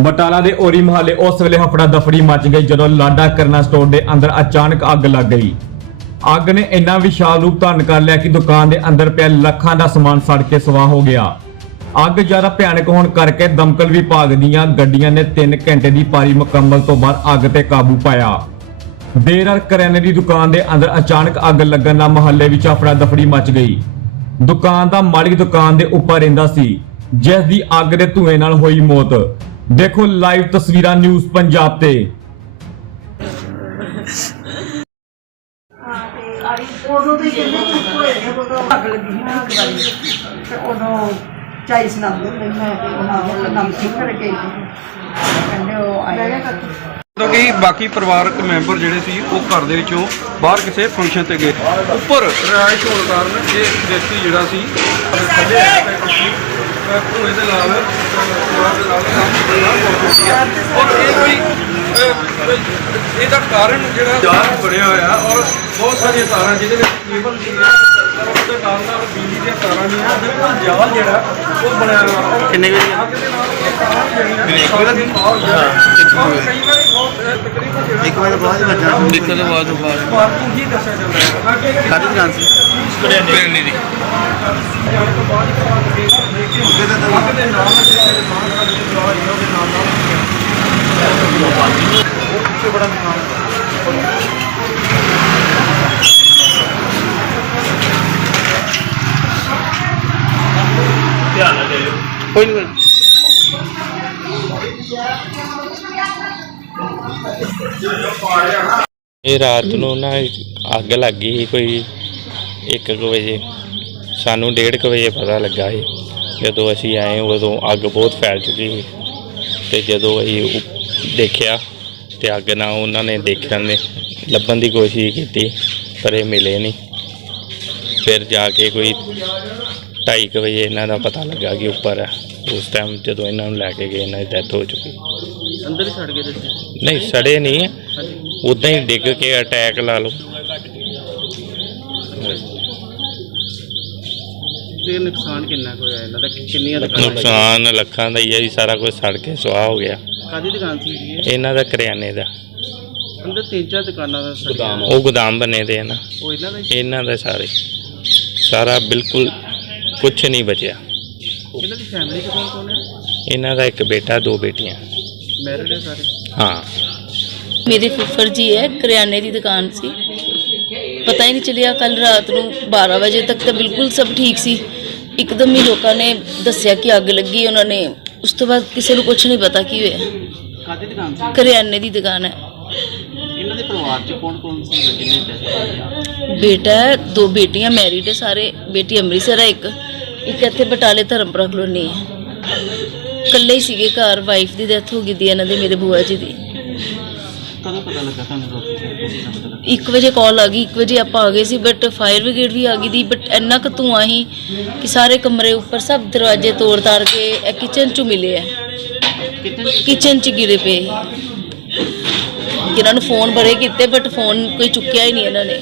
ਬਟਾਲਾ ਦੇ ਓਰੀ ਮਹੱਲੇ ਉਸ ਵੇਲੇ ਹਫੜਾ ਦਫੜੀ ਮਚ ਗਈ ਜਦੋਂ ਲਾਡਾ ਕਰਨਾ ਸਟੋਰ ਦੇ ਅੰਦਰ ਅਚਾਨਕ ਅੱਗ ਲੱਗ ਗਈ। ਅੱਗ ਨੇ ਇੰਨਾ ਵਿਸ਼ਾਲ ਰੂਪ ਧਾਰਨ ਕਰ ਲਿਆ ਕਿ ਦੁਕਾਨ ਦੇ ਅੰਦਰ ਪਿਆ ਲੱਖਾਂ ਦਾ ਸਮਾਨ ਸੜ ਕੇ ਸਵਾਹ ਹੋ ਗਿਆ। ਅੱਗ ਜ਼ਿਆਦਾ ਭਿਆਨਕ ਹੋਣ ਕਰਕੇ ਦਮਕਲ ਵਿਭਾਗ ਦੀਆਂ ਗੱਡੀਆਂ ਨੇ 3 ਘੰਟੇ ਦੀ ਪਾਰੀ ਮੁਕੰਮਲ ਤੋਂ ਬਾਅਦ ਅੱਗ ਤੇ ਕਾਬੂ ਪਾਇਆ। ਦੇਰ ਰਾਤ ਕਰਿਆਨੇ ਦੀ ਦੁਕਾਨ ਦੇ ਅੰਦਰ ਅਚਾਨਕ ਅੱਗ ਲੱਗਣ ਨਾਲ ਮਹੱਲੇ ਵਿੱਚ ਹਫੜਾ ਦਫੜੀ ਮਚ ਗਈ। ਦੁਕਾਨ ਦਾ ਮਾਲਿਕ ਦੁਕਾਨ ਦੇ ਉੱਪਰ ਰਹਿੰਦਾ ਸੀ, ਜਿਸ ਦੀ ਅੱਗ ਦੇ ਧੂਏ ਨਾਲ ਹੋਈ ਮੌਤ। ਦੇਖੋ ਲਾਈਵ ਤਸਵੀਰਾਂ ਨਿਊਜ਼ ਪੰਜਾਬ ਤੇ। ਉਦੋਂ ਤੋਂ ਹੀ ਕਹਿੰਦੇ ਚੁੱਪ ਹੋਏ ਨੇ ਉਦੋਂ ਅੱਗ ਲੱਗੀ ਸੀ ਨਾ ਇੱਕ ਵਾਰੀ। ਤੇ ਉਦੋਂ ਚਾਈ ਸੁਣਾਉਂਦੇ ਹੁੰਦੇ ਸੀ, ਮੈਂ ਤੇ ਉਹਨਾਂ ਨੂੰ ਨਮਕੀਨ ਕਰ ਗਈ ਸੀ ਕਹਿੰਦੇ ਉਹ ਆਏ। ਜਦੋਂ ਕਿ ਬਾਕੀ ਪਰਿਵਾਰਕ ਮੈਂਬਰ ਜਿਹੜੇ ਸੀ ਉਹ ਘਰ ਦੇ ਵਿੱਚੋਂ ਬਾਹਰ ਕਿਸੇ ਫੰਕਸ਼ਨ ਤੇ ਗਏ। ਉੱਪਰ ਰਿਹਾਇਸ਼ ਹੋਣ ਕਾਰਨ ਇਹ ਵਿਅਕਤੀ ਜਿਹੜਾ ਸੀ ਥੱਲੇ ਆ ਕੇ ਕੁਰਸੀ ਭੂਏ ਦੇ ਨਾਲ ਪਰਿਵਾਰ ਦੇ ਨਾਲ ਕੰਮ ਕਰਦਾ ਔਰ ਇਹ ਕੋਈ ਅਹ, ਇਹਦਾ ਕਾਰਨ ਜਿਹੜਾ ਜਾਲ ਬਣਿਆ ਹੋਇਆ ਔਰ ਬਹੁਤ ਸਾਰੀਆਂ ਤਾਰਾਂ ਜਿਹਦੇ ਵਿੱਚ ਕੇਬਲ ਸੀ ਔਰ ਉਹਦੇ ਨਾਲ ਨਾਲ ਬਿਜਲੀ ਦੀਆਂ ਤਾਰਾਂ ਵੀ ਆ ਬਿਲਕੁਲ ਜਾਲ ਜਿਹੜਾ ਉਹ ਬਣਿਆ ਹੋਇਆ ਕਿੰਨੇ ਵਜੇ ਅੱਗ ਦੇ ਨਾਲ ਇਹ ਤਾਰਾਂ ਜਿਹੜੀਆਂ ਇੱਕ ਵਜੇ? ਕਈ ਵਾਰੀ ਇੱਕ ਵਾਰ ਬਾਅਦ ਵੱਜਾ ਤੋਂ ਬਾਅਦ ਬਾਅਦ। ਪਾਰਕਿੰਗ ਹੀ ਦੱਸਿਆ ਜਾਂਦਾ? ਹੈ ਅੱਗੇ ਕਾਹਦੀ ਦੁਕਾਨ ਸੀ? ਕਰਿਆਨੇ ਦੀ। ਜਾਣ ਤੋਂ ਬਾਅਦ ਕਰਾਂਗੇ ਲੇਕਿਨ ਅੱਗ ਦੇ ਨਾਲ ਜਿਹੜੇ ਦੁਕਾਨ ਦਾ ਜਿਹੜਾ ਦਰਵਾਜ਼ਾ ਹੈ ਉਹਦੇ ਨਾਲ ਨਾਲ ਉਹ ਪਿੱਛੇ ਬੜਾ ਦੁਕਾਨ ਕੋਈ ਨਹੀਂ ਇਹ ਰਾਤ ਨੂੰ ਨਾ ਅੱਗ ਲੱਗ ਗਈ ਸੀ ਕੋਈ 1 ਵਜੇ। ਸਾਨੂੰ 1:30 ਵਜੇ ਪਤਾ ਲੱਗਾ ਸੀ। ਜਦੋਂ ਅਸੀਂ ਆਏ ਉਦੋਂ ਅੱਗ ਬਹੁਤ ਫੈਲ ਚੁੱਕੀ ਸੀ। ਤੇ ਜਦੋਂ ਅਸੀਂ ਉ- ਦੇਖਿਆ ਤੇ ਅੱਗ ਨਾਲ ਉਹਨਾਂ ਨੇ ਦੇਖਣ ਨੇ ਲੱਭਣ ਦੀ ਕੋਸ਼ਿਸ਼ ਕੀਤੀ, ਪਰ ਇਹ ਮਿਲੇ ਨਹੀਂ। ਫਿਰ ਜਾ ਕੇ ਕੋਈ 2:30 ਵਜੇ ਇਹਨਾਂ ਦਾ ਪਤਾ ਲੱਗਾ ਕਿ ਉੱਪਰ ਹੈ। ਉਸ ਟਾਈਮ ਜਦੋਂ ਇਹਨਾਂ ਨੂੰ ਲੈ ਕੇ ਗਏ ਇਹਨਾਂ ਦੀ ਡੈਥ ਹੋ ਚੁੱਕੀ। ਅੰਦਰ ਹੀ ਛੱਡ ਗਏ ਤੁਸੀਂ? ਨਹੀਂ ਸੜੇ ਨਹੀਂ ਉਦਾਂ ਹੀ ਡਿੱਗ ਕੇ ਅਟੈਕ ਲਾ ਲਓ। ਤੇ ਨੁਕਸਾਨ ਕਿੰਨਾ ਕੁ ਹੋਇਆ ਇਹਨਾਂ ਦਾ? ਕਿੰਨੀਆਂ ਦੁਕਾਨਾਂ ਨੁਕਸਾਨ ਲੱਖਾਂ ਦਾ ਹੀ ਹੈ ਜੀ ਸਾਰਾ ਕੁਝ ਸੜ ਕੇ ਸੁਆਹ ਹੋ ਗਿਆ। ਕਾਦੀ ਦੁਕਾਨ ਸੀ ਜੀ ਇਹ? ਇਹਨਾਂ ਦਾ ਕਰਿਆਨੇ ਦਾ। ਅੰਦਰ ਤਿੰਨ ਚਾਰ ਦੁਕਾਨਾਂ ਦਾ ਗੋਦਾਮ ਉਹ ਗੋਦਾਮ ਬਣੇ ਦੇ ਆ ਨਾ। ਉਹ ਇਹਨਾਂ ਦਾ ਹੀ? ਇਹਨਾਂ ਦਾ ਸਾਰੇ। ਸਾਰਾ ਬਿਲਕੁਲ ਕੁਝ ਨਹੀਂ ਬਚਿਆ। ਇਹਨਾਂ ਦੀ ਫੈਮਿਲੀ ਚ ਕੌਣ ਕੌਣ ਹੈ? ਇਹਨਾਂ ਦਾ ਇੱਕ ਬੇਟਾ ਦੋ ਬੇਟੀਆਂ। ਮੈਰਿਡ ਹੈ ਸਾਰੇ? ਹਾਂ। ਮੇਰੇ ਫੁੱਫੜ ਜੀ ਹੈ ਕਰਿਆਨੇ ਦੀ ਦੁਕਾਨ ਸੀ। ਪਤਾ ਹੀ ਨਹੀਂ ਚੱਲਿਆ ਕੱਲ ਰਾਤ ਨੂੰ 12 ਵਜੇ ਤੱਕ ਤਾਂ ਬਿਲਕੁਲ ਸਭ ਠੀਕ ਸੀ। ਇੱਕਦਮ ਹੀ ਲੋਕਾਂ ਨੇ ਦੱਸਿਆ ਕਿ ਅੱਗ ਲੱਗੀ ਉਹਨਾਂ ਨੇ ਉਸ ਤੋਂ ਬਾਅਦ ਕਿਸੇ ਨੂੰ ਕੁਝ ਨਹੀਂ ਪਤਾ ਕੀ ਹੋਇਆ। ਕਾਦੀ ਦੁਕਾਨ ਸੀ? ਕਰਿਆਨੇ ਦੀ ਦੁਕਾਨ ਹੈ। ਇਹਨਾਂ ਦੇ ਪਰਿਵਾਰ ਚ ਕੌਣ ਕੌਣ ਸੀ ਜਿੰਨੇ ਪੈਸੇ ਬੇਟਾ ਹੈ ਦੋ ਬੇਟੀਆਂ ਮੈਰਿਡ ਹੈ ਸਾਰੇ। ਬੇਟੀ ਅੰਮ੍ਰਿਤਸਰ ਹੈ ਇੱਕ। ਇੱਕ ਇੱਥੇ ਬਟਾਲੇ ਧਰਮਪੁਰਾ ਕਲੋਨੀ ਹੈ। ਇਕੱਲੇ ਹੀ ਸੀਗੇ ਘਰ ਵਾਈਫ ਦੀ ਡੈਥ ਹੋ ਗਈ ਦੀ ਇਹਨਾਂ ਦੇ ਮੇਰੇ ਬੂਆ ਜੀ ਦੀ। ਕਦੋਂ ਪਤਾ ਲੱਗਾ ਤੁਹਾਨੂੰ ਰੋਟੀ ਦਾ ਪਤਾ ਲੱਗਾ? 1 ਵਜੇ ਕਾਲ ਆ ਗਈ 1 ਵਜੇ ਆਪਾਂ ਆ ਗਏ ਸੀ ਬਟ ਫਾਇਰ ਬ੍ਰਿਗੇਡ ਵੀ ਆ ਗਈ ਦੀ ਬਟ ਇੰਨਾ ਕੁ ਧੂੰਆਂ ਸੀ ਕਿ ਸਾਰੇ ਕਮਰੇ ਉੱਪਰ ਸਭ ਦਰਵਾਜ਼ੇ ਤੋੜ ਤਾੜ ਕੇ ਇਹ ਕਿਚਨ ਚ ਮਿਲੇ ਆ। ਕਿਚਨ ਚ ਗਿਰੇ ਪਏ। ਸੀ। ਜਿਨ੍ਹਾਂ ਨੂੰ ਫੋਨ ਬੜੇ ਕੀਤੇ ਬਟ ਫੋਨ ਕੋਈ ਚੁੱਕਿਆ ਹੀ ਨਹੀਂ ਇਹਨਾਂ ਨੇ।